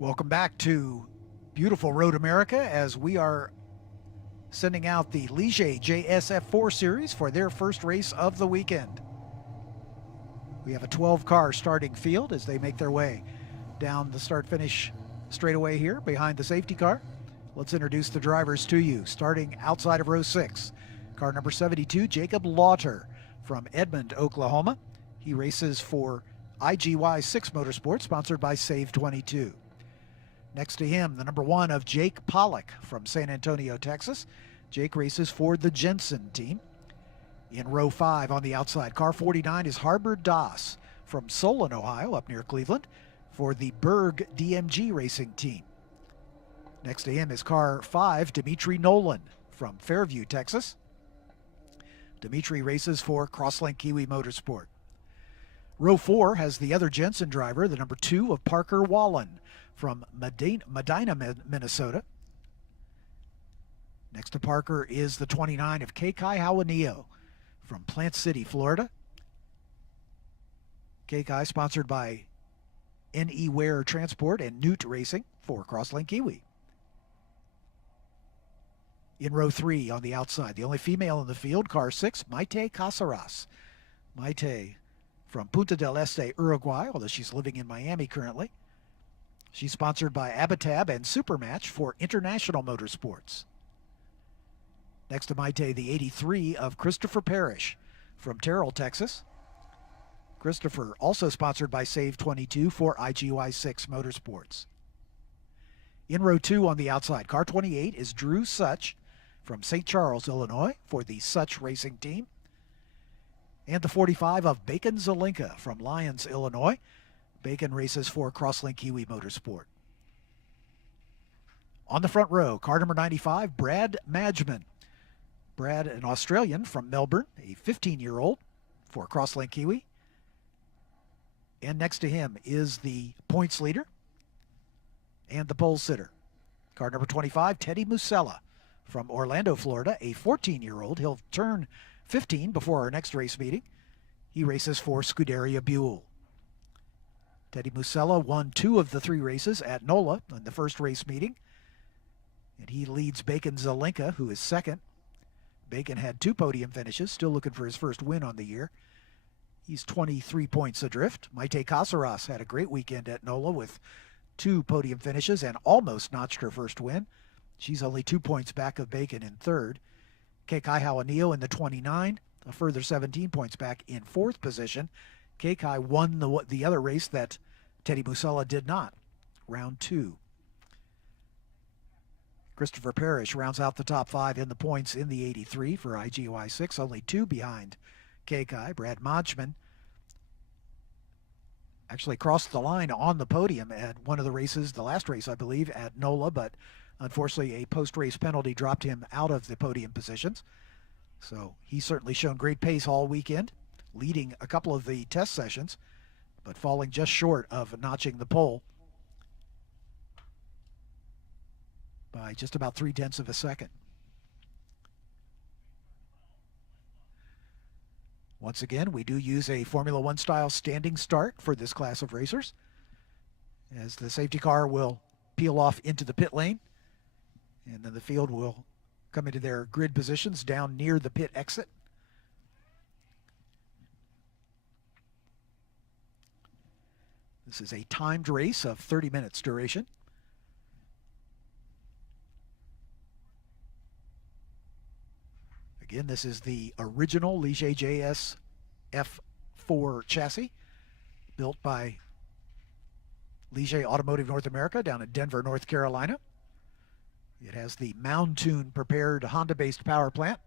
Welcome back to beautiful Road America as we are sending out the Ligier JS F4 Series for their first race of the weekend. We have a 12-car starting field as they make their way down the start-finish straightaway here behind the safety car. Let's introduce the drivers to you. Starting outside of row 6, car number 72, Jacob Lauter from Edmond, Oklahoma. He races for IGY6 Motorsport, sponsored by Save 22. Next to him, the number 1 of Jake Pollock from San Antonio, Texas. Jake races for the Jensen team. In row 5 on the outside, car 49 is Harbor Das from Solon, Ohio, up near Cleveland, for the Berg DMG racing team. Next to him is car 5, Dimitri Nolan from Fairview, Texas. Dimitri races for Crosslink Kiwi Motorsport. Row 4 has the other Jensen driver, the number 2 of Parker Wallen from Medina, Minnesota. Next to Parker is the 29 of Kekai Hawanio from Plant City, Florida. Kekai sponsored by NE Ware Transport and Newt Racing for Crosslink Kiwi. In row 3 on the outside, the only female in the field, car 6, Maite Casaras. Maite from Punta del Este, Uruguay, although she's living in Miami currently. She's sponsored by Abitab and Supermatch for International Motorsports. Next to Maite, the 83 of Christopher Parrish from Terrell, Texas. Christopher also sponsored by Save 22 for IGY6 Motorsports. In row 2 on the outside, car 28 is Drew Szuch from St. Charles, Illinois for the Szuch Racing Team. And the 45 of Bacon Zelenka from Lyons, Illinois. Bacon races for Crosslink Kiwi Motorsport. On the front row, car number 95, Brad Majman. Brad, an Australian from Melbourne, a 15-year-old for Crosslink Kiwi. And next to him is the points leader and the pole sitter. Car number 25, Teddy Musella from Orlando, Florida, a 14-year-old. He'll turn 15 before our next race meeting. He races for Scuderia Buell. Teddy Musella won 2 of the 3 races at NOLA in the first race meeting. And he leads Bacon Zelenka, who is second. Bacon had 2 podium finishes, still looking for his first win on the year. He's 23 points adrift. Maite Casaras had a great weekend at NOLA with 2 podium finishes and almost notched her first win. She's only 2 points back of Bacon in third. Kekai Hawanio in the 29, a further 17 points back in 4th position. Kekai won the other race that Teddy Musella did not, round 2. Christopher Parrish rounds out the top 5 in the points in the 83 for IGY6, only 2 behind Kekai. Brad Majman actually crossed the line on the podium at one of the races, the last race I believe, at NOLA, but unfortunately a post-race penalty dropped him out of the podium positions. So he's certainly shown great pace all weekend, leading a couple of the test sessions, but falling just short of notching the pole by just about 0.3 of a second. Once again, we do use a Formula One style standing start for this class of racers, as the safety car will peel off into the pit lane, and then the field will come into their grid positions down near the pit exit. This is a timed race of 30 minutes duration. Again, this is the original Ligier JS F4 chassis built by Ligier Automotive North America down in Denver, North Carolina. It has the Mountune prepared Honda-based power plant,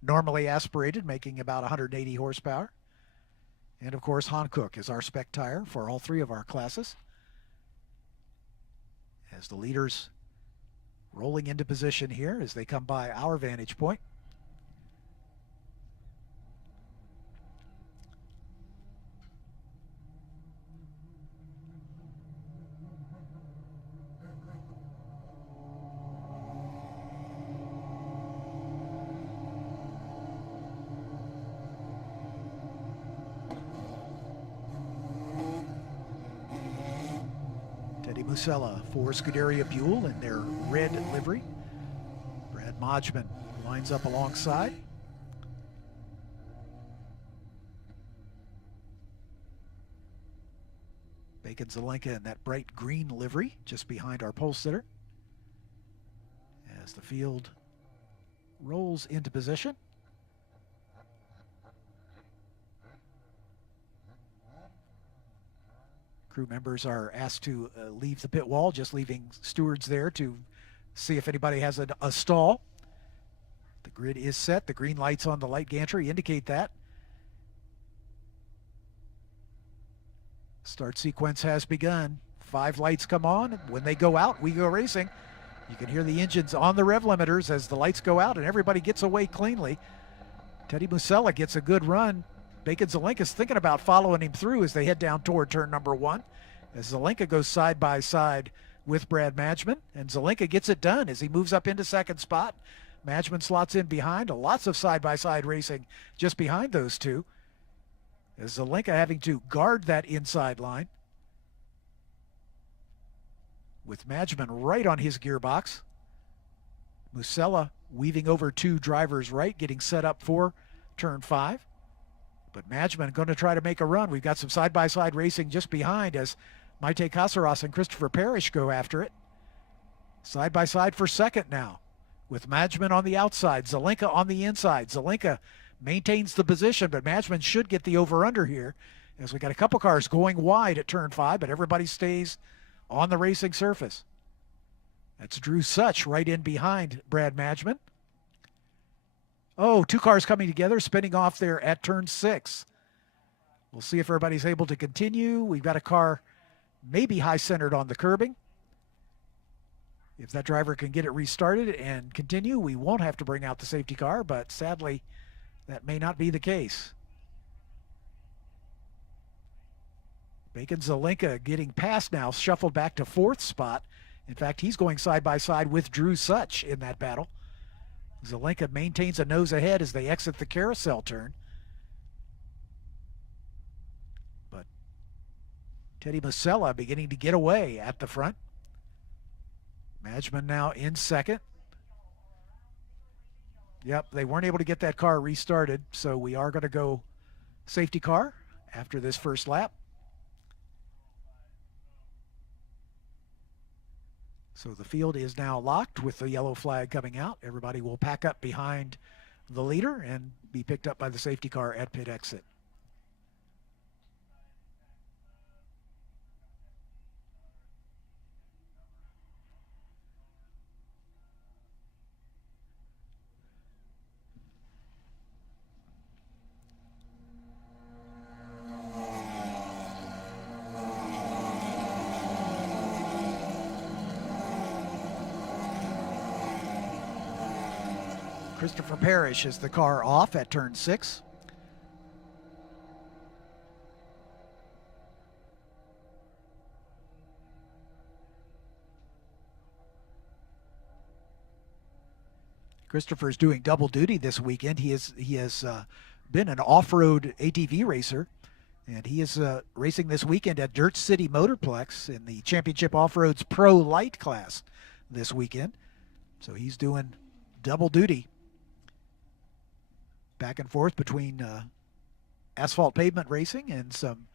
normally aspirated, making about 180 horsepower. And of course, Hankook is our spec tire for all 3 of our classes. As the leaders rolling into position here as they come by our vantage point. Teddy Musella for Scuderia Buell in their red livery. Brad Majman lines up alongside. Bacon Zelenka in that bright green livery just behind our pole sitter. As the field rolls into position. Crew members are asked to leave the pit wall, just leaving stewards there to see if anybody has a stall. The grid is set. The green lights on the light gantry indicate that. Start sequence has begun. 5 lights come on. When they go out, we go racing. You can hear the engines on the rev limiters as the lights go out and everybody gets away cleanly. Teddy Musella gets a good run. Bacon Zelenka's thinking about following him through as they head down toward turn number 1. As Zelenka goes side by side with Brad Majman, and Zelenka gets it done as he moves up into second spot. Majman slots in behind. Lots of side-by-side racing just behind those two. As Zelenka having to guard that inside line. With Majman right on his gearbox. Musella weaving over 2 drivers right, getting set up for turn 5. But Majman going to try to make a run. We've got some side-by-side racing just behind as Maite Casaras and Christopher Parrish go after it. Side-by-side for second now. With Majman on the outside, Zelenka on the inside. Zelenka maintains the position, but Majman should get the over-under here as we got a couple cars going wide at turn 5, but everybody stays on the racing surface. That's Drew Szuch right in behind Brad Majman. Oh, 2 cars coming together, spinning off there at turn 6. We'll see if everybody's able to continue. We've got a car maybe high-centered on the curbing. If that driver can get it restarted and continue, we won't have to bring out the safety car, but sadly, that may not be the case. Bacon Zelenka getting past now, shuffled back to 4th spot. In fact, he's going side by side with Drew Szuch in that battle. Zelenka maintains a nose ahead as they exit the carousel turn. But Teddy Musella beginning to get away at the front. Majman now in second. Yep, they weren't able to get that car restarted, so we are going to go safety car after this first lap. So the field is now locked with the yellow flag coming out. Everybody will pack up behind the leader and be picked up by the safety car at pit exit. Christopher Parrish is the car off at turn 6. Christopher's doing double duty this weekend. He has been an off-road ATV racer, and he is racing this weekend at Dirt City Motorplex in the Championship Off-Roads Pro Light class this weekend. So he's doing double duty. Back and forth between asphalt pavement racing and some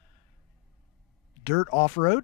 dirt off-road.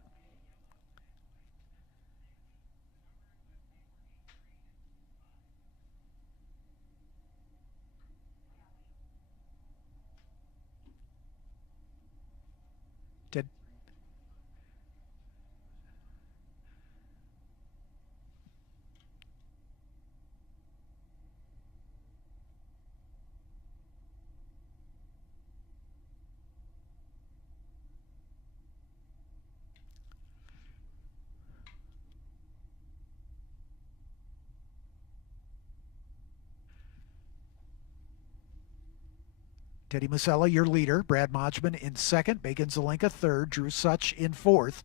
Teddy Musella, your leader. Brad Majman in second. Bacon Zelenka third. Drew Szuch in fourth.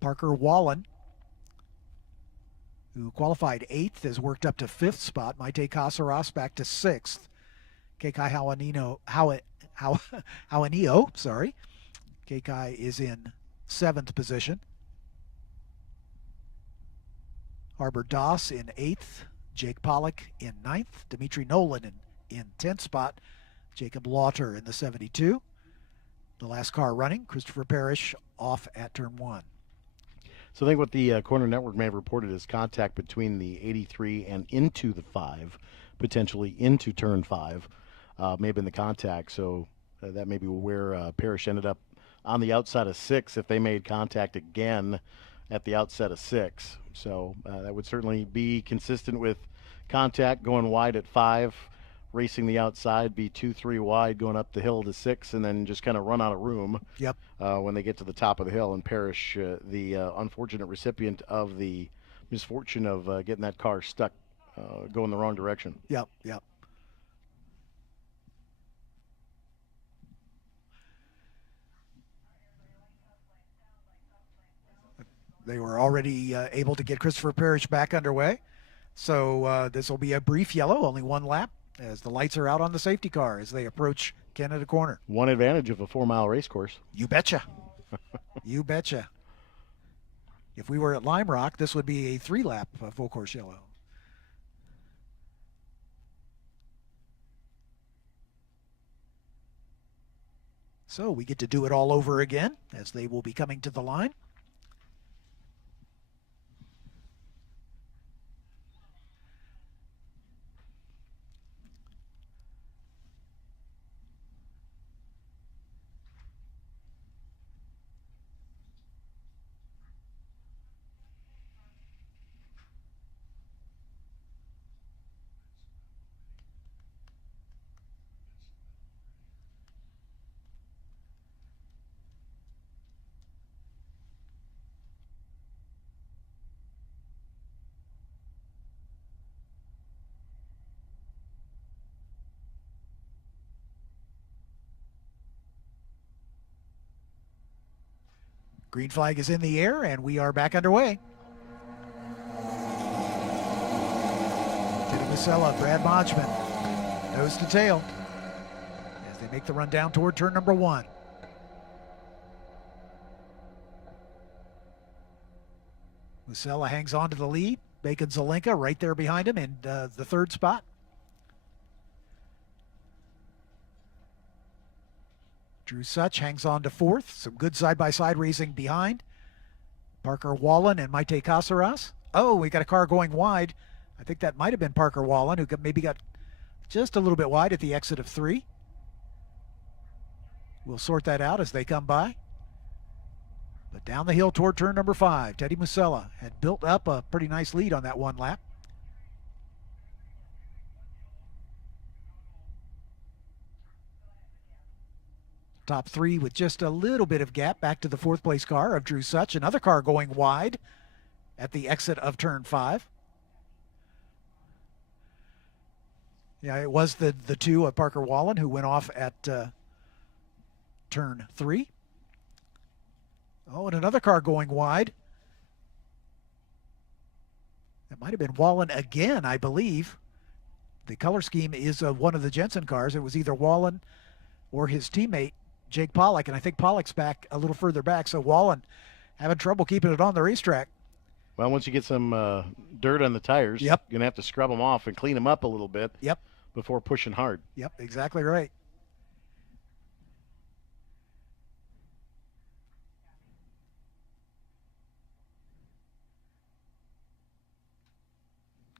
Parker Wallen, who qualified 8th, has worked up to 5th spot. Maite Casaras back to 6th. Kekai Hauanio, sorry. Kekai is in 7th position. Harbor Doss in 8th. Jake Pollock in 9th. Dimitri Nolan in 10th spot. Jacob Lauter in the 72. The last car running, Christopher Parrish, off at turn 1. So I think what the Corner Network may have reported is contact between the 83 and into the 5, potentially into turn 5, may have been the contact. So that may be where Parrish ended up on the outside of 6 if they made contact again at the outset of 6. So that would certainly be consistent with contact going wide at 5, racing the outside, be 2-3 wide going up the hill to 6, and then just kind of run out of room. Yep. When they get to the top of the hill. And Parrish, the unfortunate recipient of the misfortune of getting that car stuck going the wrong direction. Yep, yep. They were already able to get Christopher Parrish back underway. So this will be a brief yellow, only 1 lap, as the lights are out on the safety car as they approach Canada Corner. One advantage of a 4-mile race course. You betcha. You betcha. If we were at Lime Rock, this would be a 3-lap full course yellow. So we get to do it all over again as they will be coming to the line. Green flag is in the air, and we are back underway. Musella, Brad Majman, nose to tail, as they make the run down toward turn number 1. Musella hangs on to the lead. Bacon Zelenka right there behind him in the 3rd spot. Drew Szuch hangs on to 4th. Some good side-by-side racing behind. Parker Wallen and Maite Caceres. Oh, we got a car going wide. I think that might have been Parker Wallen, who maybe got just a little bit wide at the exit of 3. We'll sort that out as they come by. But down the hill toward turn number 5, Teddy Musella had built up a pretty nice lead on that 1 lap. Top 3 with just a little bit of gap back to the 4th place car of Drew Szuch. Another car going wide at the exit of turn 5. Yeah, it was the 2 of Parker Wallen who went off at turn 3. Oh, and another car going wide. That might have been Wallen again, I believe. The color scheme is one of the Jensen cars. It was either Wallen or his teammate, Jake Pollock, and I think Pollock's back a little further back, so Wallen having trouble keeping it on the racetrack. Well, once you get some dirt on the tires, yep, you're going to have to scrub them off and clean them up a little bit. Yep. Before pushing hard. Yep, exactly right.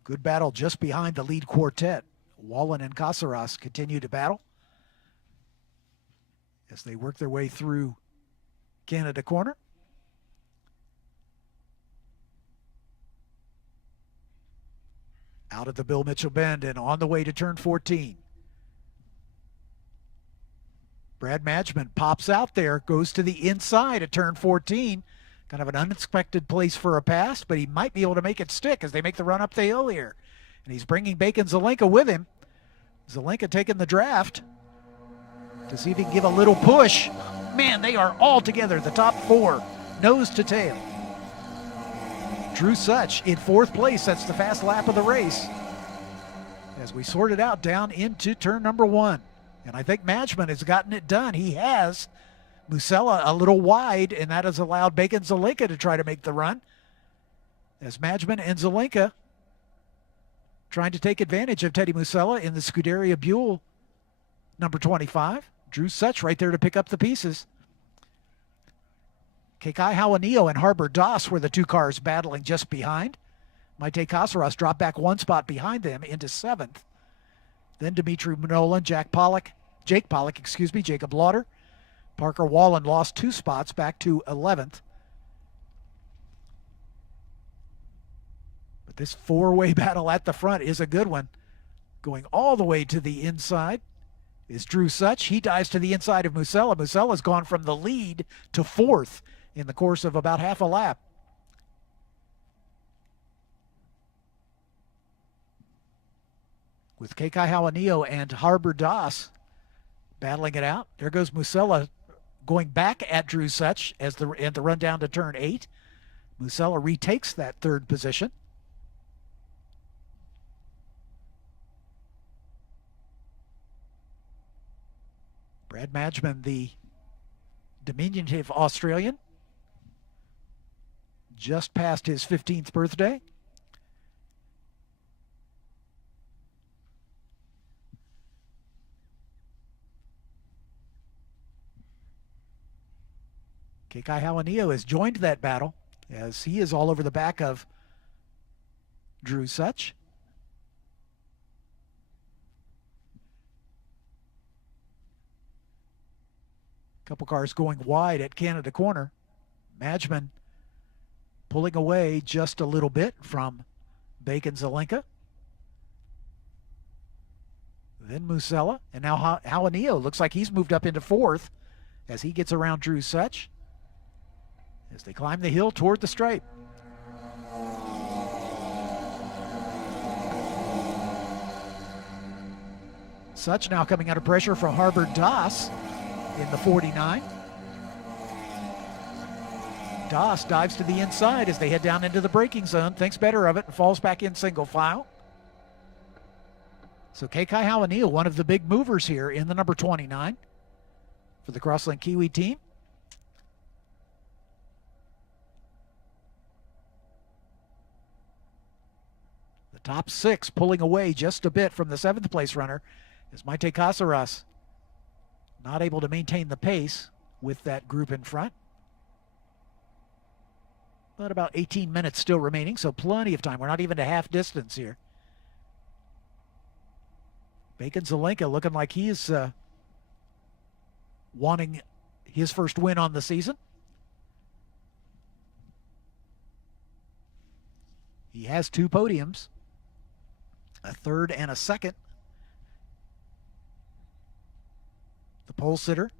Good battle just behind the lead quartet. Wallen and Caceres continue to battle as they work their way through Canada Corner. Out at the Bill Mitchell Bend and on the way to turn 14. Brad Majman pops out there, goes to the inside at turn 14. Kind of an unexpected place for a pass, but he might be able to make it stick as they make the run up the hill here. And he's bringing Bacon Zelenka with him. Zelenka taking the draft to see if he can give a little push. Man, they are all together, the top 4, nose to tail. Drew Szuch in 4th place. That's the fast lap of the race as we sort it out down into turn number 1. And I think Majman has gotten it done. He has. Musella a little wide, and that has allowed Bacon Zelenka to try to make the run. as Majman and Zelenka trying to take advantage of Teddy Musella in the Scuderia Buell number 25. Drew Szuch right there to pick up the pieces. Kekai Hawanio and Harbor Das were the two cars battling just behind. Maite Casares dropped back one spot behind them into 7th. Then Dimitri Nolan, Jake Pollock, Jacob Lauder. Parker Wallen lost 2 spots back to 11th. But this 4-way battle at the front is a good one. Going all the way to the inside is Drew Szuch. He dives to the inside of Musella. Musella's gone from the lead to 4th in the course of about half a lap. With Kekai Hawanio and Harbor Das battling it out. There goes Musella going back at Drew Szuch as the run down to turn 8. Musella retakes that 3rd position. Brad Majman, the diminutive Australian, just past his 15th birthday. Kekai Hawanio has joined that battle as he is all over the back of Drew Szuch. Couple cars going wide at Canada Corner. Majman pulling away just a little bit from Bacon Zelenka. Then Musella, and now Hawanio looks like he's moved up into 4th as he gets around Drew Szuch as they climb the hill toward the stripe. Szuch now coming under pressure from Harbor Das in the 49. Das dives to the inside as they head down into the braking zone, thinks better of it, and falls back in single file. So Kekai Hawanio, one of the big movers here in the number 29 for the Crosslink Kiwi team. The top 6 pulling away just a bit from the 7th place runner is Maite Casares. Not able to maintain the pace with that group in front. But about 18 minutes still remaining, so plenty of time. We're not even to half distance here. Bacon Zelenka looking like he's wanting his first win on the season. He has 2 podiums, a 3rd and a 2nd. The pole sitter,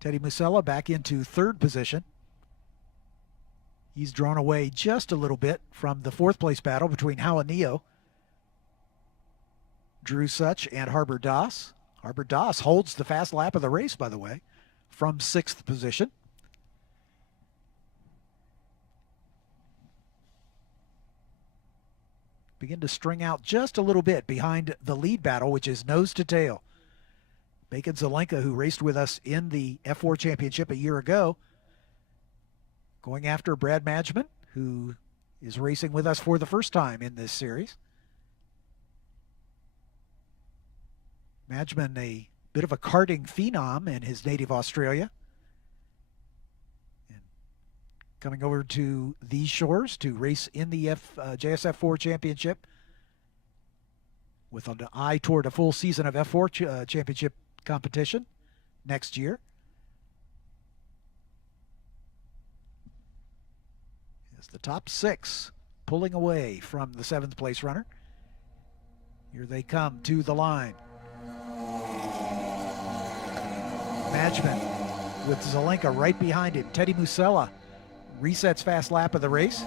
Teddy Musella, back into 3rd position. He's drawn away just a little bit from the 4th place battle between Hawanio, Drew Szuch, and Harbor Das. Harbor Das holds the fast lap of the race, by the way, from 6th position. Begin to string out just a little bit behind the lead battle, which is nose to tail. Bacon Zelenka, who raced with us in the F4 Championship a year ago, going after Brad Majman, who is racing with us for the first time in this series. Majman, a bit of a karting phenom in his native Australia, and coming over to these shores to race in the JS F4 Championship with an eye toward a full season of F4 Championship competition next year. As the top 6 pulling away from the 7th place runner. Here they come to the line. Majman with Zelenka right behind him. Teddy Musella resets fast lap of the race.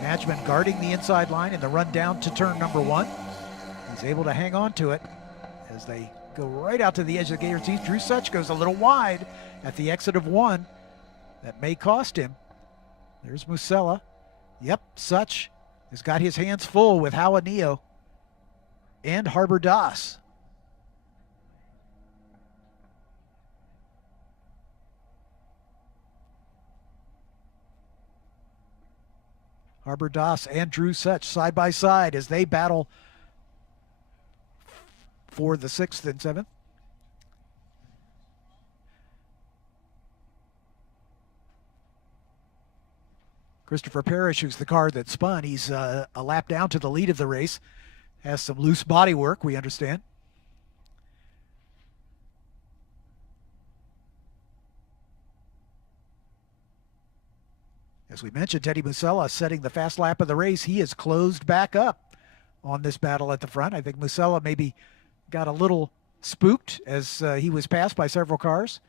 Majman guarding the inside line in the run down to turn number 1. He's able to hang on to it as they go right out to the edge of the Gator teeth. Drew Szuch goes a little wide at the exit of 1. That may cost him. There's Musella. Yep, Szuch has got his hands full with Hawanio and Harbor Das. Harbor Doss and Drew Szuch side by side as they battle for the 6th and 7th. Christopher Parrish, who's the car that spun, he's a lap down to the lead of the race. Has some loose body work, we understand. As we mentioned, Teddy Musella setting the fast lap of the race. He has closed back up on this battle at the front. I think Musella maybe got a little spooked as he was passed by several cars,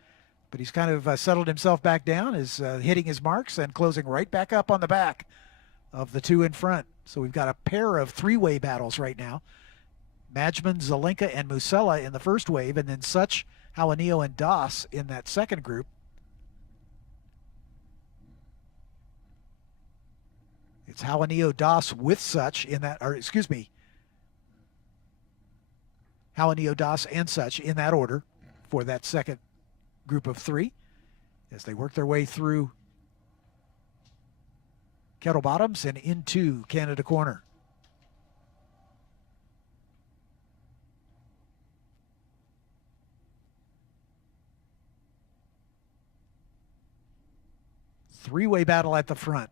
but he's kind of settled himself back down, is hitting his marks and closing right back up on the back of the two in front. So we've got a pair of three-way battles right now. Majman, Zelenka, and Musella in the first wave, and then Szuch, Jaramillo, and Doss in that second group. It's Jaramillo, Doss with Szuch in that, or excuse me, Jaramillo, Doss, and Szuch in that order for that second group of three as they work their way through Kettle Bottoms and into Canada Corner. Three-way battle at the front.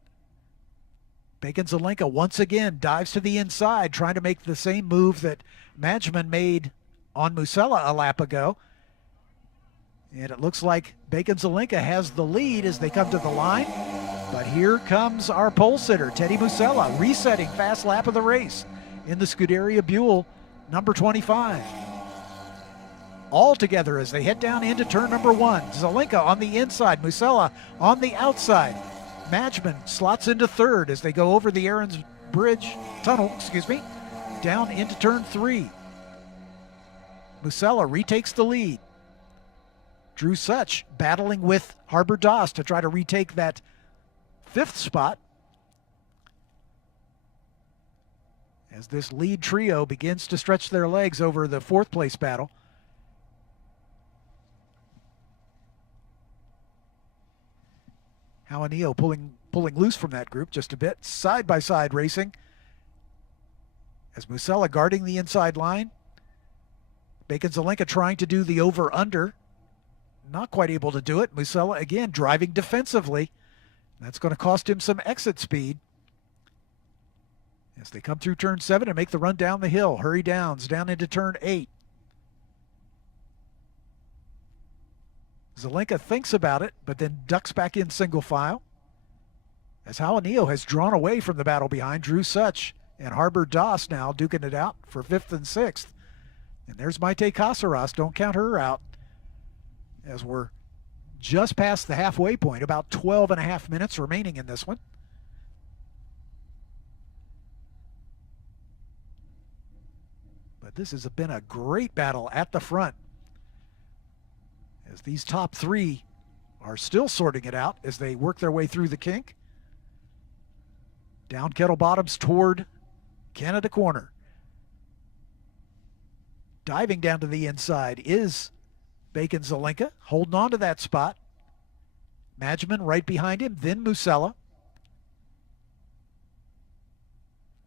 Bacon Zelenka once again dives to the inside, trying to make the same move that Majman made on Musella a lap ago. And it looks like Bacon Zelenka has the lead as they come to the line. But here comes our pole sitter, Teddy Musella, resetting fast lap of the race in the Scuderia Buell, number 25. All together as they head down into turn number 1. Zelenka on the inside, Musella on the outside. Majman slots into third as they go over the Aaron's Bridge tunnel, down into turn 3. Musella retakes the lead. Drew Szuch battling with Harbor Doss to try to retake that 5th spot as this lead trio begins to stretch their legs over the 4th place battle. Jaramillo pulling loose from that group just a bit. Side-by-side racing as Musella guarding the inside line. Bacon Zelenka trying to do the over-under. Not quite able to do it. Musella again driving defensively. That's going to cost him some exit speed as they come through turn 7 and make the run down the hill. Hurry downs down into turn 8. Zelenka thinks about it, but then ducks back in single file as Jaramillo has drawn away from the battle behind. Drew Szuch and Harbor Doss now duking it out for 5th and 6th. And there's Maite Casares. Don't count her out as we're just past the halfway point, about 12 and a half minutes remaining in this one. But this has been a great battle at the front as these top three are still sorting it out as they work their way through the kink. Down Kettle Bottoms toward Canada Corner. Diving down to the inside is Bacon Zelenka, holding on to that spot. Majman right behind him, then Musella.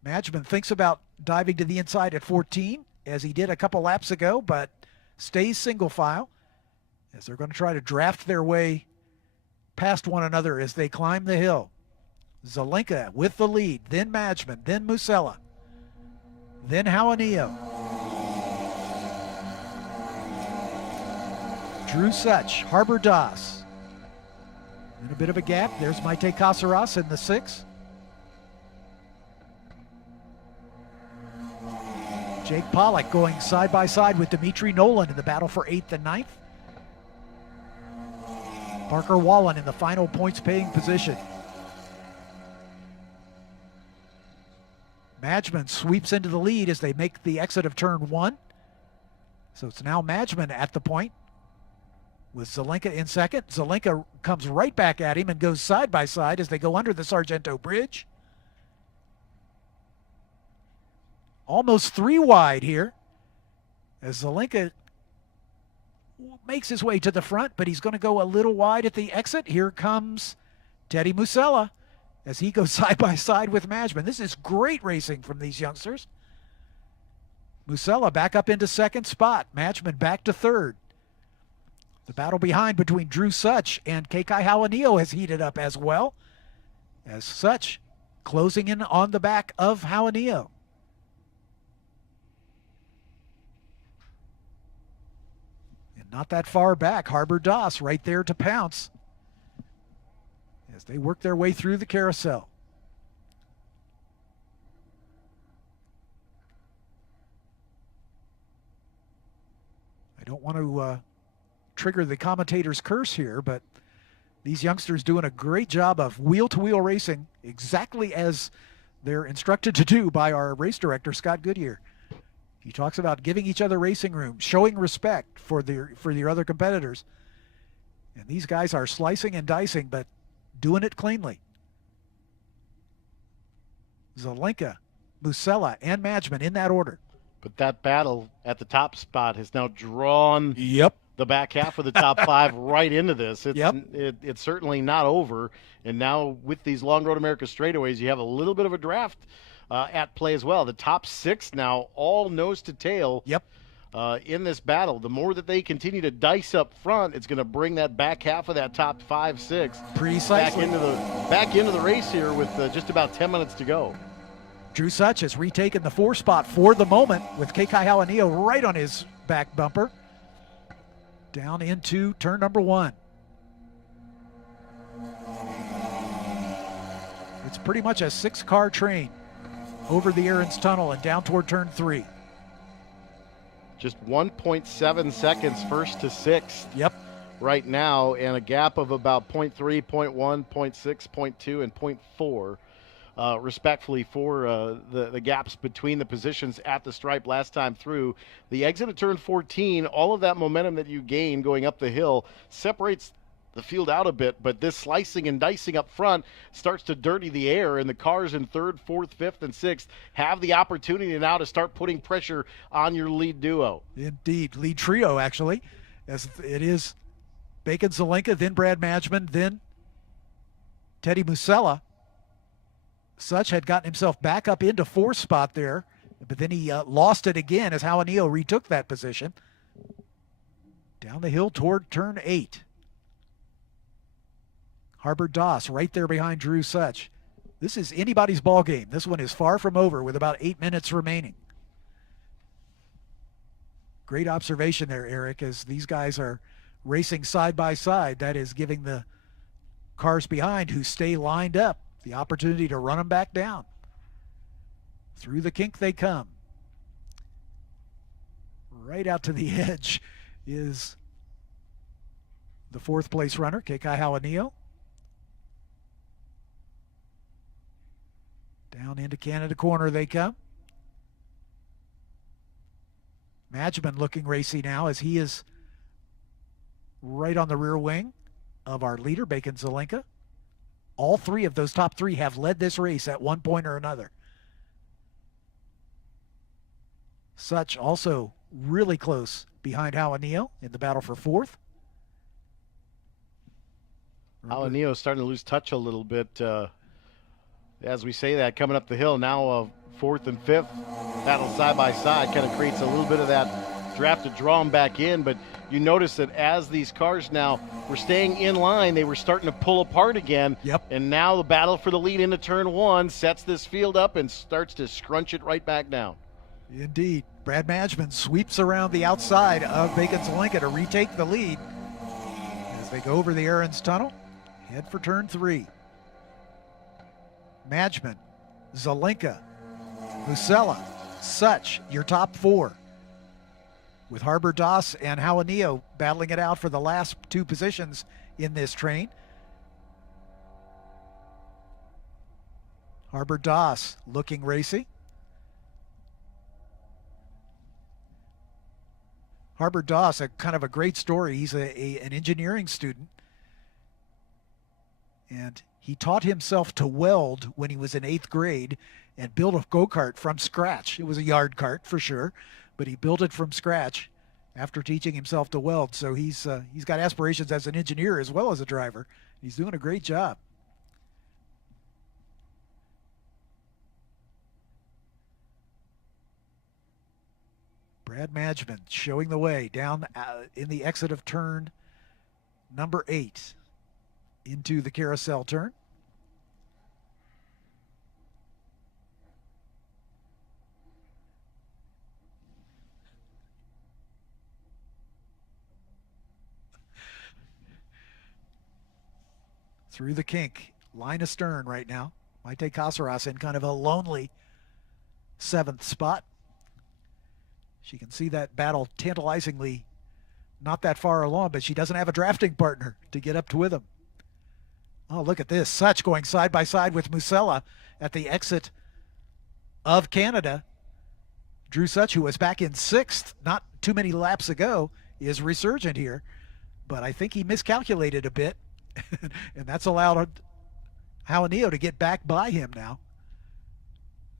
Majman thinks about diving to the inside at 14, as he did a couple laps ago, but stays single file, as they're going to try to draft their way past one another as they climb the hill. Zelenka with the lead, then Majman, then Musella, then Jaramillo. Drew Szuch, Harbor Doss. In a bit of a gap, there's Maite Casares in the 6. Jake Pollock going side by side with Dimitri Nolan in the battle for 8th and 9th. Parker Wallen in the final points paying position. Majman sweeps into the lead as they make the exit of turn 1. So it's now Majman at the point with Zelenka in second. Zelenka comes right back at him and goes side by side as they go under the Sargento Bridge. Almost 3 wide here as Zelenka makes his way to the front, but he's going to go a little wide at the exit. Here comes Teddy Musella as he goes side by side with Majman. This is great racing from these youngsters. Musella back up into second spot. Majman back to third. The battle behind between Drew Szuch and Kekai Hawanio has heated up as well, as Szuch closing in on the back of Hawanio. And not that far back, Harbor Doss right there to pounce as they work their way through the carousel. I don't want to trigger the commentator's curse here, but these youngsters doing a great job of wheel-to-wheel racing, exactly as they're instructed to do by our race director, Scott Goodyear. He talks about giving each other racing room, showing respect for your other competitors. And these guys are slicing and dicing, but doing it cleanly. Zelenka, Musella, and Majman in that order. But that battle at the top spot has now drawn the back half of the top five right into this. It's certainly not over. And now with these Long Road America straightaways, you have a little bit of a draft at play as well. The top six now all nose to tail in this battle. The more that they continue to dice up front, it's going to bring that back half of that top 5, 6 precisely back into the race here with just about 10 minutes to go. Drew Szuch has retaken the 4 spot for the moment with Kekai Hawanio right on his back bumper. Down into turn number 1. It's pretty much a 6-car train over the Aaron's Tunnel and down toward turn 3. Just 1.7 seconds first to sixth. Right now, and a gap of about 0.3, 0.1, 0.6, 0.2, and 0.4. Respectfully for the gaps between the positions at the stripe last time through. The exit of turn 14, all of that momentum that you gain going up the hill separates the field out a bit, but this slicing and dicing up front starts to dirty the air, and the cars in 3rd, 4th, 5th, and 6th have the opportunity now to start putting pressure on your lead duo. Indeed, lead trio actually, as it is Bacon Zelenka, then Brad Majman, then Teddy Musella. Szuch had gotten himself back up into 4th spot there, but then he lost it again as Hawanio retook that position. Down the hill toward turn 8. Harbor Doss right there behind Drew Szuch. This is anybody's ball game. This one is far from over with about 8 minutes remaining. Great observation there, Eric, as these guys are racing side by side. That is giving the cars behind who stay lined up the opportunity to run them back down. Through the kink they come. Right out to the edge is the 4th place runner, Kekai Hawanio. Down into Canada corner they come. Majman looking racy now as he is right on the rear wing of our leader, Bacon Zelenka. All 3 of those top 3 have led this race at one point or another. Szuch also really close behind Hawanio in the battle for 4th. Hawanio starting to lose touch a little bit as we say that, coming up the hill. Now 4th and 5th battle side by side kind of creates a little bit of that draft to draw them back in, but you notice that as these cars now were staying in line, they were starting to pull apart again. And now the battle for the lead into turn 1 sets this field up and starts to scrunch it right back down. Indeed. Brad Majman sweeps around the outside of Bacon Zelenka to retake the lead as they go over the Aaron's Tunnel, head for turn 3. Majman, Zelenka, Musella, Szuch, your top 4. With Harbor Doss and Hawanio battling it out for the last 2 positions in this train. Harbor Doss looking racy. Harbor Doss, a kind of a great story. He's an engineering student, and he taught himself to weld when he was in 8th grade and built a go-kart from scratch. It was a yard cart for sure, but he built it from scratch after teaching himself to weld. So he's got aspirations as an engineer as well as a driver. He's doing a great job. Brad Majman showing the way down in the exit of turn number 8 into the carousel turn. Through the kink, line astern right now. Maite Casaras in kind of a lonely 7th spot. She can see that battle tantalizingly not that far along, but she doesn't have a drafting partner to get up to with him. Oh, look at this. Szuch going side by side with Musella at the exit of Canada. Drew Szuch, who was back in 6th not too many laps ago, is resurgent here, but I think he miscalculated a bit, and that's allowed Hawanio to get back by him now.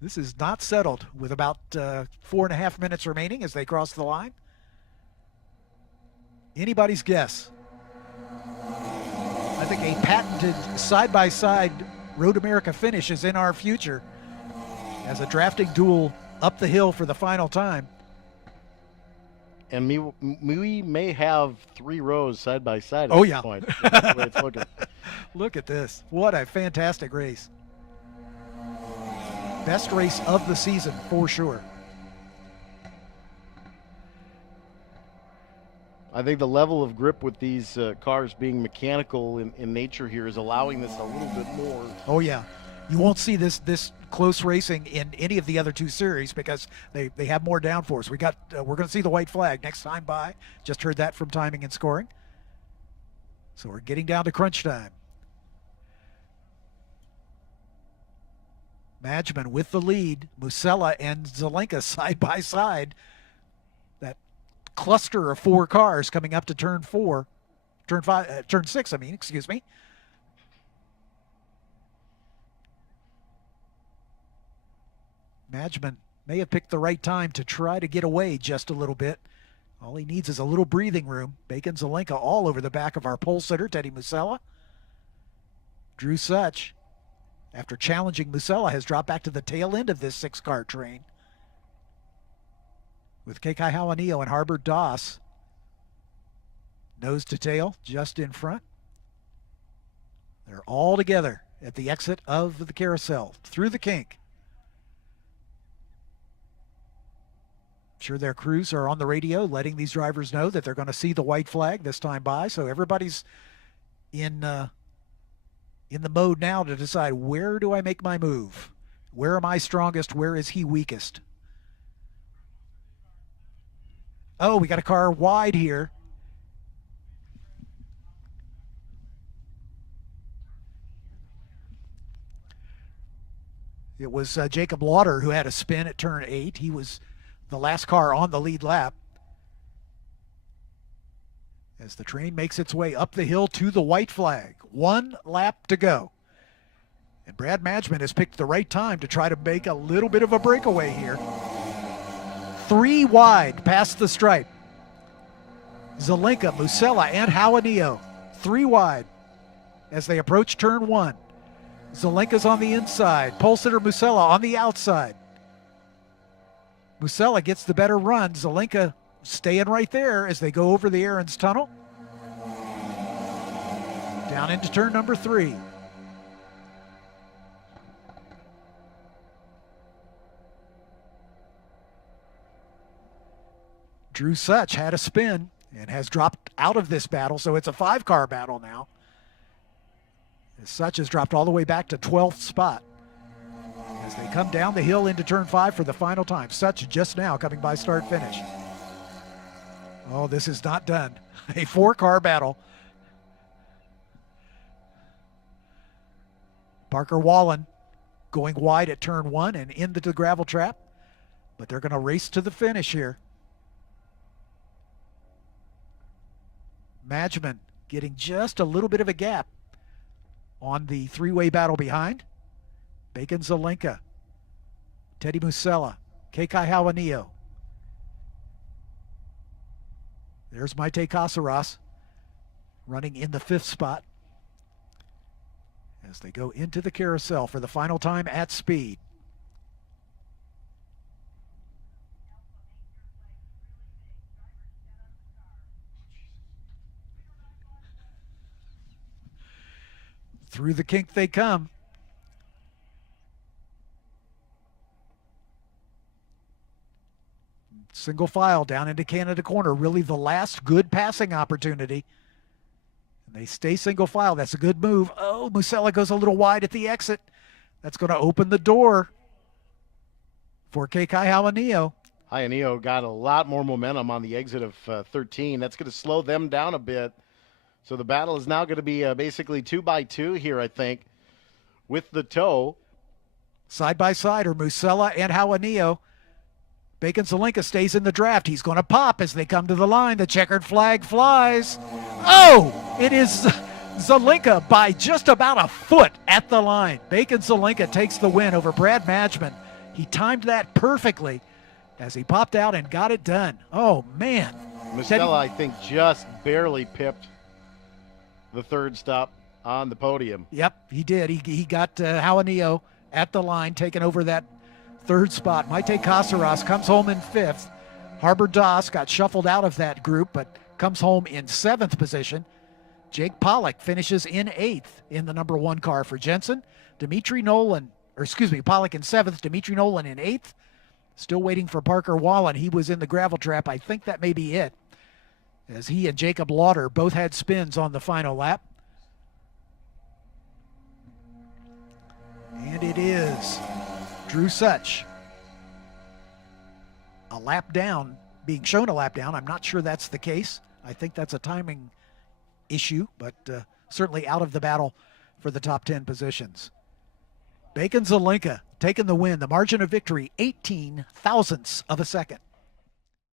This is not settled with about 4.5 minutes remaining as they cross the line. Anybody's guess. I think a patented side-by-side Road America finish is in our future as a drafting duel up the hill for the final time. And we may have 3 rows side by side at this yeah. Point. That's the way it's looking. Look at this. What a fantastic race. Best race of the season for sure. I think the level of grip with these cars being mechanical in nature here is allowing this a little bit more. Oh yeah, you won't see this close racing in any of the other 2 series because they have more downforce. We're going to see the white flag next time by. Just heard that from timing and scoring. So we're getting down to crunch time. Majman with the lead. Musella and Zelenka side by side. That cluster of 4 cars coming up to turn 6, I mean, excuse me. Majman may have picked the right time to try to get away just a little bit. All he needs is a little breathing room. Bacon Zelenka all over the back of our pole sitter, Teddy Musella. Drew Szuch, after challenging Musella, has dropped back to the tail end of this 6-car train. With Kekai Hawanio and Harbor Doss nose to tail just in front. They're all together at the exit of the carousel through the kink. I'm sure their crews are on the radio letting these drivers know that they're going to see the white flag this time by, so everybody's in the mode now to decide, where do I make my move? Where am I strongest? Where is he weakest? Oh, we got a car wide here. It was Jacob Lauder who had a spin at turn 8. He was the last car on the lead lap. As the train makes its way up the hill to the white flag. 1 lap to go. And Brad Majman has picked the right time to try to make a little bit of a breakaway here. 3 wide past the stripe. Zelenka, Musella, and Hawanio. 3 wide as they approach turn 1. Zelenka's on the inside. Pole sitter Musella on the outside. Musella gets the better run. Zelenka staying right there as they go over the Aaron's Tunnel. Down into turn number 3. Drew Szuch had a spin and has dropped out of this battle, so it's a 5-car battle now. As Szuch has dropped all the way back to 12th spot. As they come down the hill into turn 5 for the final time. Szuch just now coming by start finish. Oh, this is not done. A 4-car battle. Parker Wallen going wide at turn 1 and into the gravel trap. But they're going to race to the finish here. Majman getting just a little bit of a gap on the 3-way battle behind. Bacon Zelenka, Teddy Musella, Kekai Hawanio. There's Maite Casaras running in the 5th spot as they go into the carousel for the final time at speed. Through the kink they come. Single file down into Canada corner. Really the last good passing opportunity. And they stay single file. That's a good move. Oh, Musella goes a little wide at the exit. That's going to open the door for Kekai Hawanio. Hawanio got a lot more momentum on the exit of 13. That's going to slow them down a bit. So the battle is now going to be basically 2x2 here, I think, with the toe. Side by side are Musella and Hawanio. Bacon Zelenka stays in the draft. He's going to pop as they come to the line. The checkered flag flies. Oh, it is Zelenka by just about a foot at the line. Bacon Zelenka takes the win over Brad Majman. He timed that perfectly as he popped out and got it done. Oh, man. Musella, I think, just barely pipped the third stop on the podium. Yep, he did. He got Hawanio at the line, taking over that third spot. Maite Caceres comes home in fifth. Harbor Das got shuffled out of that group, but comes home in seventh position. Jake Pollock finishes in eighth in the number one car for Jensen. Pollock in seventh, Dimitri Nolan in eighth. Still waiting for Parker Wallen. He was in the gravel trap. I think that may be it, as he and Jacob Lauder both had spins on the final lap. And it is Drew Szuch a lap down, being shown a lap down. I'm not sure that's the case. I think that's a timing issue, but certainly out of the battle for the top 10 positions. Bacon Zelenka taking the win. The margin of victory, 18 thousandths of a second.